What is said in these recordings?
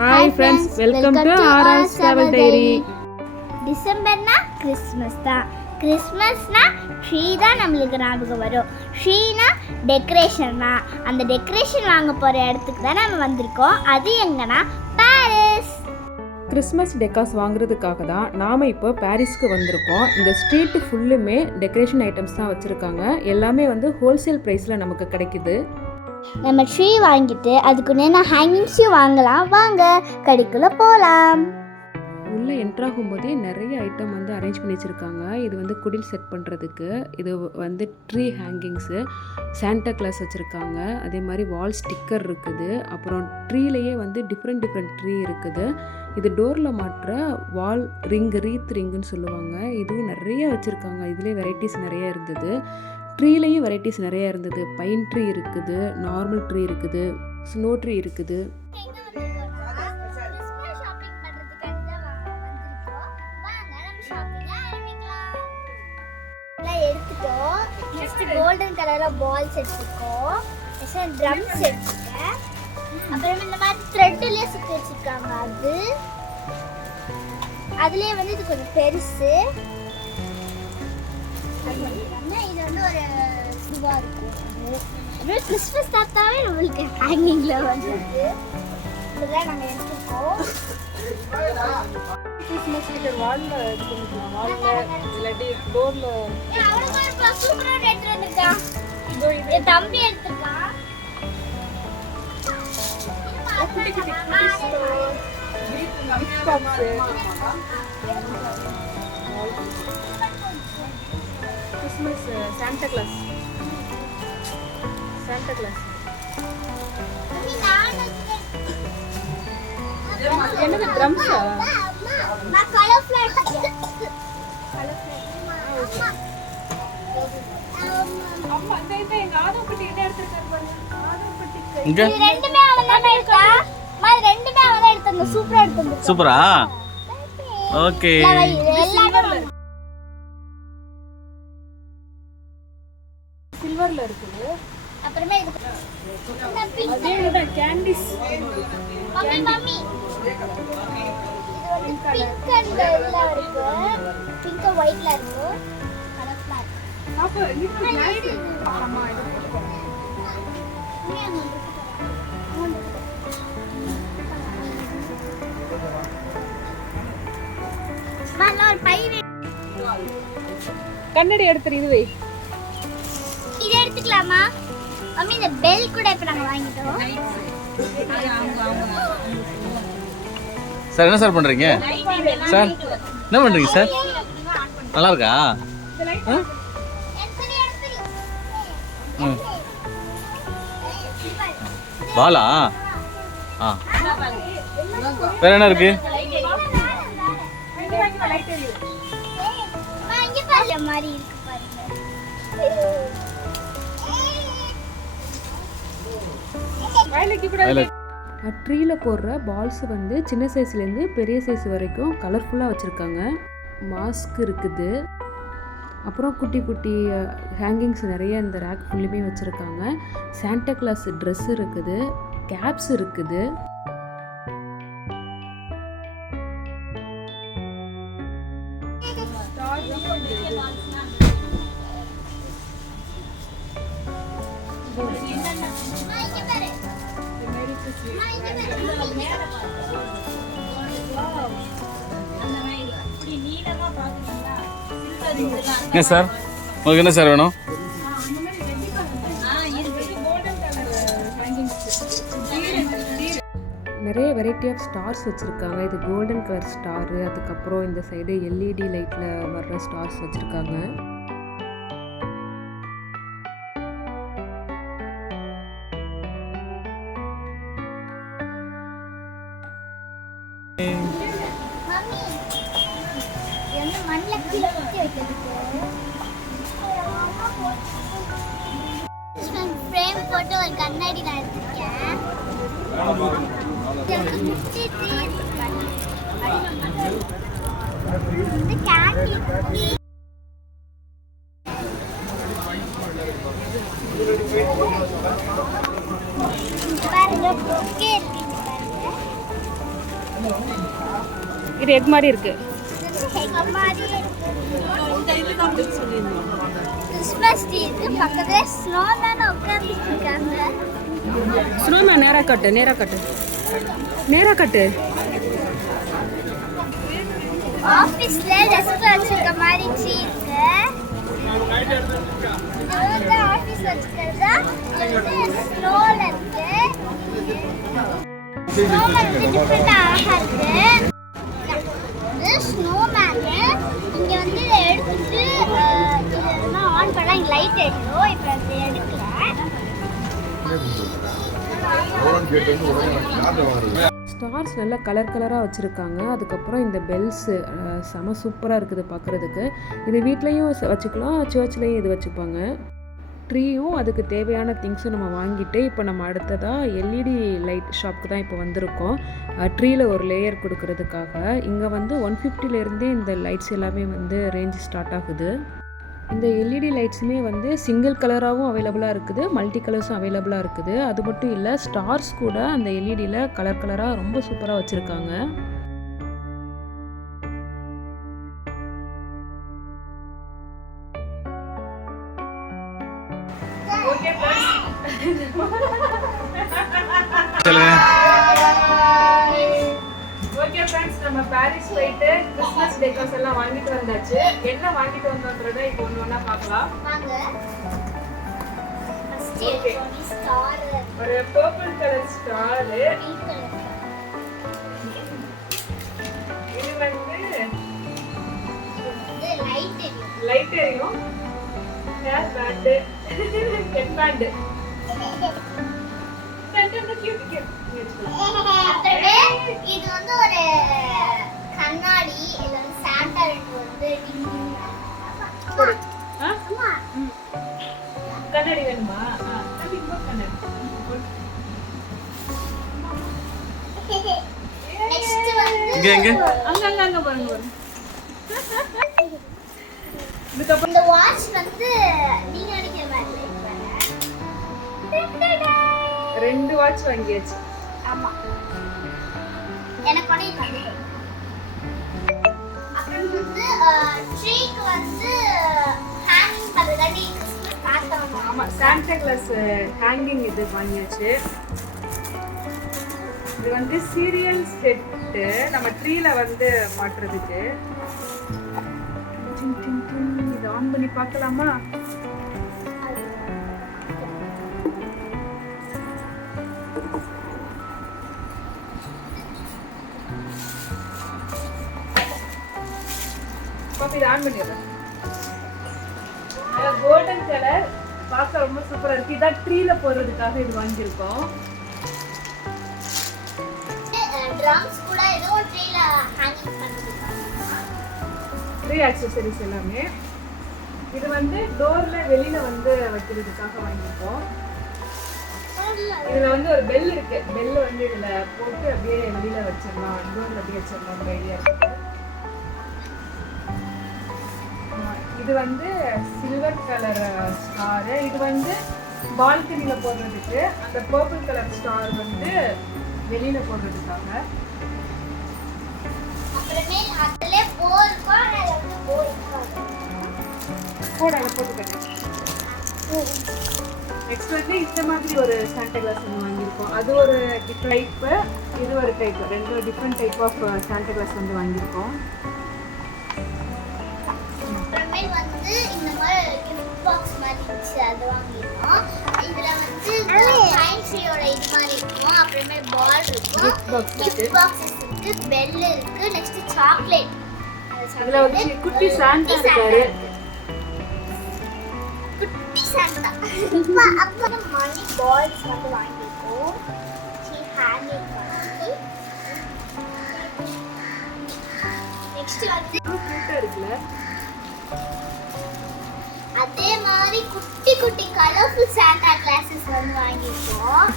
Hi friends, welcome to RR travel diary. டிசம்பர்னா Christmas தான். கிறிஸ்மஸ்னா ட்ரீ தான் நம்மளுக்கு ஞாபகம் வரும். ட்ரீனா டெக்கரேஷன் தான். அந்த டெக்கரேஷன் வாங்க போகிற இடத்துக்கு தான் நம்ம வந்திருக்கோம். அது எங்கன்னா பாரிஸ். கிறிஸ்மஸ் டெக்காஸ் வாங்குறதுக்காக தான் நாம் இப்போ பாரிஸ்க்கு வந்திருக்கோம். இந்த ஸ்ட்ரீட்டு ஃபுல்லுமே டெக்கரேஷன் ஐட்டம்ஸ் தான் வச்சுருக்காங்க. எல்லாமே வந்து ஹோல்சேல் ப்ரைஸில் நமக்கு கிடைக்குது. நம்ம ட்ரீ வாங்கிட்டு அதுக்குன்னு ஹேங்கிங்ஸையும் வாங்கலாம். வாங்க கடைக்குள்ளே போகலாம். உள்ளே என்ட்ராகும் போதே நிறைய ஐட்டம் வந்து அரேஞ்ச் பண்ணி வச்சுருக்காங்க. இது வந்து குடில் செட் பண்ணுறதுக்கு, இது வந்து ட்ரீ ஹேங்கிங்ஸு, சாண்டா கிளாஸ் வச்சுருக்காங்க. அதே மாதிரி வால் ஸ்டிக்கர் இருக்குது. அப்புறம் ட்ரீலேயே வந்து டிஃப்ரெண்ட் ட்ரீ இருக்குது. இது டோரில் மாட்டுற வால் ரீத் ரிங்குன்னு சொல்லுவாங்க. இதுவும் நிறைய வச்சுருக்காங்க. இதுலேயே வெரைட்டிஸ் நிறைய இருந்தது. ட்ரீலையும் வெரைட்டிஸ் நிறைய இருந்தது. பைன் ட்ரீ இருக்குது, நார்மல் ட்ரீ இருக்குது, ஸ்னோ ட்ரீ இருக்குது. எடுத்துட்டோம். நெக்ஸ்ட் கோல்டன் கலர்ல பால்ஸ் எடுத்துக்கோம். நெக்ஸ்ட் ட்ரம்ஸ் எடுத்துக்கேன். அப்புறம் இந்த மாதிரி த்ரெட்லயே சுத்தி வச்சிருக்காங்க. அதுலயே வந்து இது கொஞ்சம் பெருசு. இது வந்து ஒரு சுவா இருக்கும். அப்புறம் கிறிஸ்மஸ் தாத்தாவே நம்மளுக்கு ஹேங்கிங்ல வந்துருக்கு. இதெல்லாம் நாங்கள் எடுத்துருக்கோம். கிறிஸ்மஸ் ஸ்டிக்கர் வால்ல எடுத்துக்கலாம். வால்ல இல்லாட்டி டோர்ல. அவனுக்கு சூப்பரா எடுத்து வந்திருக்கான். என் தம்பி எடுத்துருக்கான். குட்டி குட்டி gift box. Christmas Santa Claus. என்னது ட்ரம்ஸா? நான் கலர் ஃபிளாட். அம்மா இந்த எங்க ஆதோப்பட்டி என்ன எடுத்துட்டாரு பாருங்க. ஆதோப்பட்டி இங்க இது ரெண்டுமே அவன் எடுத்தா. மாதிரி ரெண்டுமே அவன் எடுத்தாங்க. சூப்பரா எடுத்தாங்க. சூப்பரா? ஓகே. சில்வர்ல இருக்குது. அப்புறமே இது அதே கேண்டிஸ். மம்மி இது பிங்க் அண்ட் இதுல இருக்கு. பிங்க் அண்ட் ஒயிட்ல இருக்கு. கலர்ஃபுல்லா இருக்கு. அப்ப இது லைட் அம்மா இது போட்டுக்கோ. மல்லோர் பைவே கண்ணாடி எடுத்துரு. இது வை. இது எடுத்துக்கலாமா மம்மி? இந்த பெல் கூட இப்ப நாங்க வாங்கிட்டோம். சார் என்ன சார் பண்றீங்க? சார் என்ன பண்றீங்க சார்? நல்லா இருக்கா? பாலா? ஆ வேற என்ன இருக்கு? இங்க பாருங்க மாதிரி இருக்கு பாருங்க. ட்ரீல போடுற பால்ஸ் வந்து சின்ன சைஸ்லேருந்து பெரிய சைஸ் வரைக்கும் கலர்ஃபுல்லாக வச்சுருக்காங்க. மாஸ்க் இருக்குது. அப்புறம் குட்டி குட்டி ஹேங்கிங்ஸ் நிறைய இந்த ரேக் ஃபுல்லுமே வச்சுருக்காங்க. சாண்டா கிளாஸ் ட்ரெஸ் இருக்குது, கேப்ஸ் இருக்குது. என்ன சார் உங்களுக்கு என்ன சார் வேணும்? நிறைய வெரைட்டி ஆஃப் ஸ்டார்ஸ் வச்சுருக்காங்க. இது கோல்டன் கலர் ஸ்டாரு, அதுக்கப்புறம் இந்த சைடு எல்இடி லைட்டில் வர்ற ஸ்டார்ஸ் வச்சுருக்காங்க. மம்மி என்ன மண்ல கீழ குத்தி வைக்கிறதுக்கு ஃப்ரேம் போட்டு ஒரு கண்ணாடி நான் எடுத்துருக்கேன். இந்த கேண்டி பாருங்க பொக்கே இருக்கு பாருங்க. இது எக் மாதிரி இருக்கு. கிறிஸ்மஸ் ட்ரீக்கு பக்கத்துல ஸ்னோமேன் உட்கார்ந்துட்டு இருக்காங்க. ஸ்னோமேன் நேரா கட்டு, நேரா கட்டு, நேரா கட்டு. ஆபீஸ்ல டெஸ்க் வச்சிருக்க மாதிரி ட்ரீ இருக்கு. இது ஆபீஸ் வச்சிருக்கதா ஸ்னோல இருக்கு. ஸ்னோமேன் டிஃபரெண்ட் அழகா இருக்கு. இது ஸ்னோமேன். இங்க வந்து இதை எடுத்துட்டு இதெல்லாம் ஆன் பண்ணா இங்க லைட் எரியும். இப்போ அதை எடுக்கல. ஸ்டார்ஸ் நல்லா கலர் கலராக வச்சுருக்காங்க. அதுக்கப்புறம் இந்த பெல்ஸு செம சூப்பராக இருக்குது பார்க்குறதுக்கு. இது வீட்லேயும் வச்சுக்கலாம், சர்ச்லேயும் இது வச்சுப்பாங்க. ட்ரீயும் அதுக்கு தேவையான திங்ஸும் நம்ம வாங்கிட்டு இப்போ நம்ம அடுத்ததாக எல்இடி லைட் ஷாப்புக்கு தான் இப்போ வந்திருக்கோம். ட்ரீயில் ஒரு லேயர் கொடுக்கறதுக்காக. இங்கே வந்து 150லேருந்தே இந்த லைட்ஸ் எல்லாமே வந்து ரேஞ்ச் ஸ்டார்ட் ஆகுது. இந்த எல்இடி லைட்ஸுமே வந்து சிங்கிள் கலராகவும் அவைலபிளாக இருக்குது, மல்டி கலர்ஸும் அவைலபிளாக இருக்குது. அது மட்டும் இல்லை, ஸ்டார்ஸ் கூட அந்த எல்இடியில் கலர் கலராக ரொம்ப சூப்பராக வச்சுருக்காங்க. ஓகே ஃப்ரெண்ட்ஸ், நம்ம பாரிஸ் போயிட்டு கிறிஸ்மஸ் டெக்கோர்ஸ் எல்லாம் வாங்கிட்டு வந்தாச்சு. என்ன வாங்கிட்டு வந்தோன்றதை இப்போ ஒன்று ஒன்றா பார்க்கலாம். ஒரு பர்பிள் கலர் ஸ்டார், இது வந்து லைட் எரியும், ஹேர் பேண்ட், ஹெட் பேண்ட். இது வந்து ஒரு கண்ணாடி. இது வந்து சாண்டா வந்து கண்ணாடி வேணுமா? நெக்ஸ்ட் வந்து அங்க பாருங்க. இந்த வாட்ச் வந்து நீங்க நினைக்கிற மாதிரி ரெண்டு வாட்ச் வாங்கியாச்சு. ஆமா, எனக்கு ஒண்ணே இது. அப்புறம் வந்து ட்ரீக்கு வந்து ஹேங்கிங் பண்றதுக்காண்டி கிறிஸ்மஸ் தாத்தா. ஆமா, சாண்டா கிளாஸ் ஹேங்கிங் இது வாங்கியாச்சு. இது வந்து சீரியல் செட்டு நம்ம ட்ரீல வந்து மாட்டுறதுக்கு. இது ஆன் பண்ணி பார்க்கலாமா? இது ஆன் பண்ணிடுறேன். கோல்டன் கலர் பார்க்க ரொம்ப சூப்பரா இருக்கு. இதான் ட்ரீல போடுறதுக்காக இது வாங்கியிருக்கோம். ட்ரம்ஸ் கூட ஏதோ ட்ரீல ஹேங்கிங் பண்ணிருக்காங்க. ட்ரீ ஆக்சஸரிஸ் எல்லாமே. இது வந்து டோர்ல வெளியில வந்து வைக்கிறதுக்காக வாங்கியிருக்கோம். இதுல வந்து ஒரு பெல் இருக்கு. பெல் வந்து இதுல போட்டு அப்படியே வெளியில வச்சிடலாம், டோர்ல அப்படியே வச்சிடலாம் ஐடியா இருக்கு. இது வந்து சில்வர் கலர் ஸ்டார். இது வந்து பால்கனில போடுறதுக்கு. அந்த பர்பிள் கலர் ஸ்டார் வந்து வெளியில போடுறதுக்காக. அப்புறமே அதுல போர்க்கா வந்து போர்க்கா போடாத போட்டுக்கங்க. நெக்ஸ்ட் வந்து இந்த மாதிரி ஒரு சாண்டா கிளாஸ் ஒன்று வாங்கியிருக்கோம். அது ஒரு டைப்பு, இது ஒரு டைப். ரெண்டு different type of Santa Claus வந்து வாங்கியிருக்கோம். அப்புறமே வந்து இந்த மாதிரி கிஃப்ட் பாக்ஸ் மாதிரி இருந்துச்சு, அது வாங்கியிருக்கோம். இதுல வந்து ஃபேன்சியோட இது மாதிரி இருக்கும். அப்புறமே பால் இருக்கும், கிஃப்ட் பாக்ஸஸ் இருக்கு, பெல் இருக்கு, நெக்ஸ்ட் சாக்லேட். அதுல ஒரு குட்டி சாண்டா இருக்காரு. குட்டி சாண்டா. அப்புறம் மணி பால்ஸ் வந்து வாங்கியிருக்கோம். ஹேங்கிங் பண்ணி. நெக்ஸ்ட் வந்து கியூட்டா இருக்குல்ல. அதே மாதிரி குட்டி குட்டி கலர்ஃபுல் சாண்டா கிளாஸஸ் வந்து வாங்கியிருக்கோம்.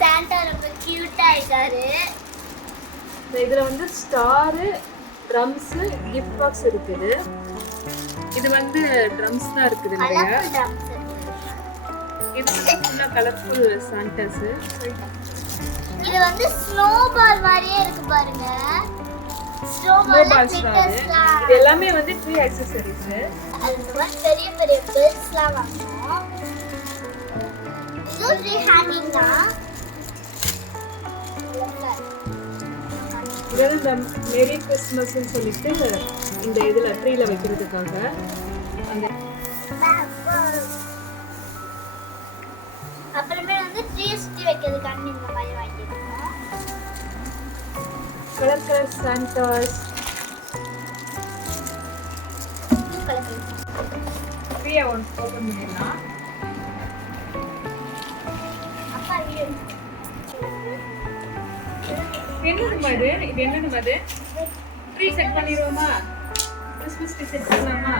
சாண்டா ரொம்ப கியூட்டா இருக்காரு. இதுல வந்து ஸ்டார், ட்ரம்ஸ், கிஃப்ட் பாக்ஸ் இருக்குது. இது வந்து ட்ரம்ஸ் தான் இருக்குது நிறைய. கலர்ஃபுல் ட்ரம்ஸ் இருக்கு. இது வந்து ஃபுல்லா கலர்ஃபுல் சாண்டாஸ். இது வந்து ஸ்னோபால் மாதிரியே இருக்கு பாருங்க. ஸ்னோபால் கிளிட்டர்ஸ்லாம். இது எல்லாமே வந்து ட்ரீ ஆக்சஸரீஸ். அது வந்து பெரிய பெரிய பெல்ஸ்லாம் வாங்குறோம். இது ட்ரீ ஹேங்கிங் தான். இதெல்லாம் இந்த மேரி கிறிஸ்மஸ்ன்னு சொல்லிட்டு இந்த இதுல ட்ரீல வைக்கிறதுக்காக அந்த அப்புறமே வந்து ட்ரீ சுத்தி வைக்கிறதுக்காக இந்த மாதிரி வாங்கிருக்கோம். Colour colour Santas. ட்ரீயை ஓப்பன் பண்ணிடலாம். அப்பா வீடியோ என்னதுமா இது? இது என்னதுமா இது? ட்ரீ செட் பண்ணிடுவோமா? கிறிஸ்மஸ் ட்ரீ செட் பண்ணலாமா?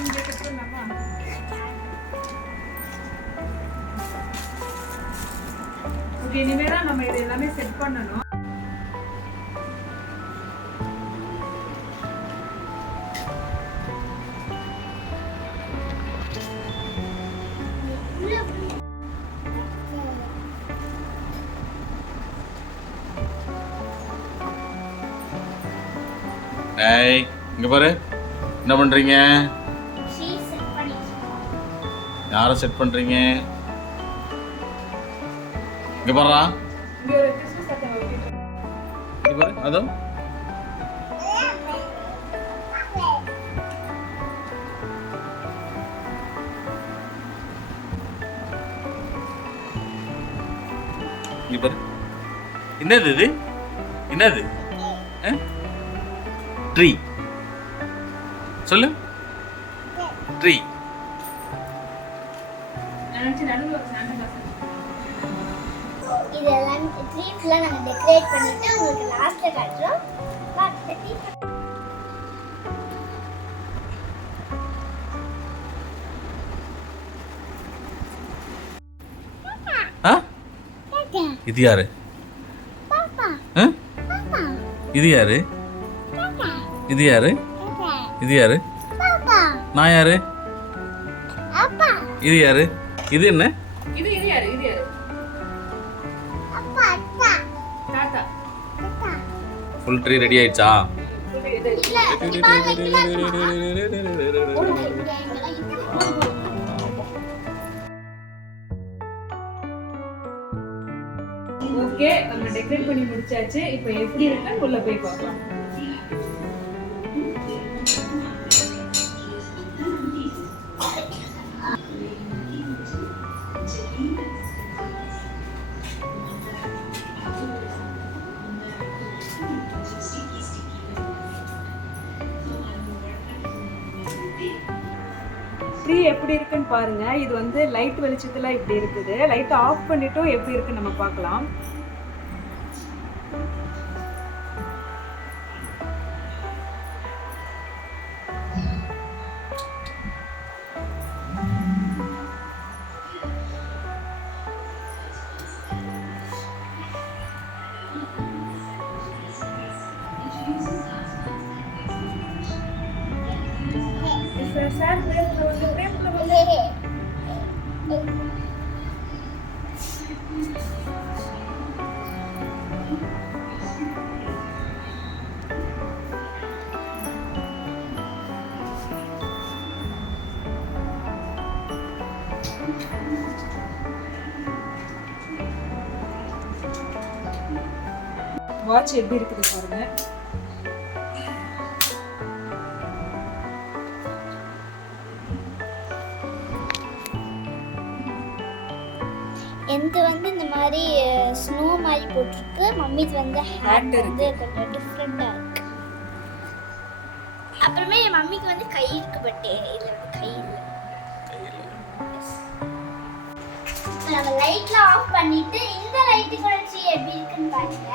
இங்க செட் பண்ணலாமா? ஓகே, இனிமேல் தான் நம்ம இது எல்லாமே செட் பண்ணணும். ஏய் இங்க பாரு, என்ன பண்றீங்க? ட்ரீ செட் பண்ணிருக்கோம். யாரை செட் பண்றீங்க? இங்க பாருடா, இங்க ஒரு கிறிஸ்மஸ் தாத்தா வைக்கிறோம். இங்க பாரு, அதோ இங்க பாரு. என்னது இது? என்னது? ட்ரீ சொல்லு. ட்ரீ. நினைச்சு நடுவுல ஒரு சாண்டா கிளாஸ். இதெல்லாம் ட்ரீ ஃபுல்லா நாங்க டெக்கரேட் பண்ணிட்டு உங்களுக்கு லாஸ்ட்ல காட்டுறோம். பாருங்க ட்ரீ. ஆ? இது யாரு? ஆ? இது யாரு? இது யாரு? இது யாரு? நான் யாரு? இது யாரு? இது என்ன? இது யாரு? இது யாரு? தாத்தா. ஃபுல் ட்ரீ ரெடி ஆயிடுச்சா? ஓகே, நம்ம டெக்கரேட் பண்ணி முடிச்சாச்சு. இப்போ எப்படி இருக்குன்னு உள்ள போய் பார்க்கலாம். ட்ரீ எப்படி இருக்குன்னு பாருங்க. இது வந்து லைட் வெளிச்சத்துல இப்படி இருக்குது. லைட் ஆஃப் பண்ணிட்டும் எப்படி இருக்குன்னு நம்ம பார்க்கலாம். சார் வாட்ச் எப்படி இருக்குது பாருங்க. எனக்கு வந்து இந்த மாதிரி ஸ்னோ மாதிரி போட்டிருக்கு. மம்மிக்கு வந்து ஹேட் வந்து கொஞ்சம் டிஃப்ரெண்டா இருக்கு. அப்புறமே என் மம்மிக்கு வந்து கை இருக்கு, பட் இதுல வந்து கை இல்லை. நம்ம லைட்ல ஆஃப் பண்ணிட்டு இந்த லைட் கூட ட்ரீ எப்படி இருக்குன்னு பாருங்க.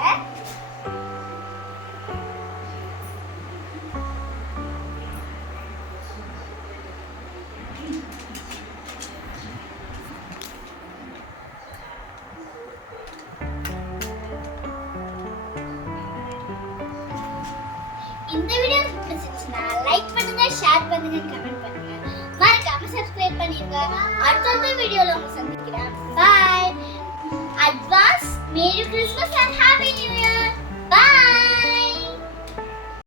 இந்த வீடியோ பிடிச்சிருச்சுன்னா லைக் பண்ணுங்க, ஷேர் பண்ணுங்க, கமெண்ட் பண்ணுங்க, மறக்காம சப்ஸ்கிரைப் பண்ணிருங்க. அடுத்த வீடியோல உங்களை சந்திக்கிறேன். Bye. Advance Merry Christmas and Happy New Year.